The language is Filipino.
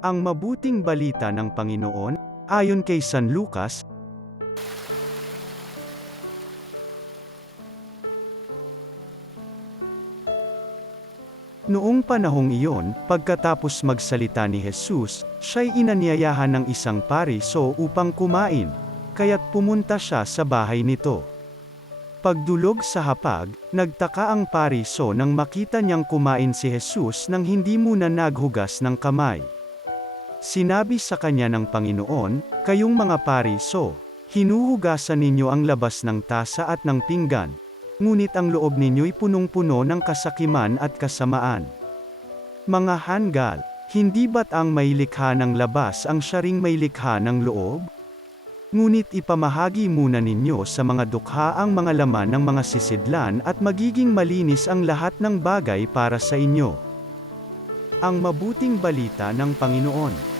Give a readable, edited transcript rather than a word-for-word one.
Ang mabuting balita ng Panginoon, ayon kay San Lucas. Noong panahong iyon, pagkatapos magsalita ni Jesus, siya'y inanyayahan ng isang pariso upang kumain, kaya't pumunta siya sa bahay nito. Pagdulog sa hapag, nagtaka ang pariso nang makita niyang kumain si Jesus nang hindi muna naghugas ng kamay. Sinabi sa kanya ng Panginoon, "Kayong mga pariso, hinuhugasan ninyo ang labas ng tasa at ng pinggan, ngunit ang loob ninyo'y punong-puno ng kasakiman at kasamaan. Mga hanggal, hindi ba't ang may likha ng labas ang siya ring may likha ng loob? Ngunit ipamahagi muna ninyo sa mga dukha ang mga laman ng mga sisidlan at magiging malinis ang lahat ng bagay para sa inyo." Ang mabuting balita ng Panginoon.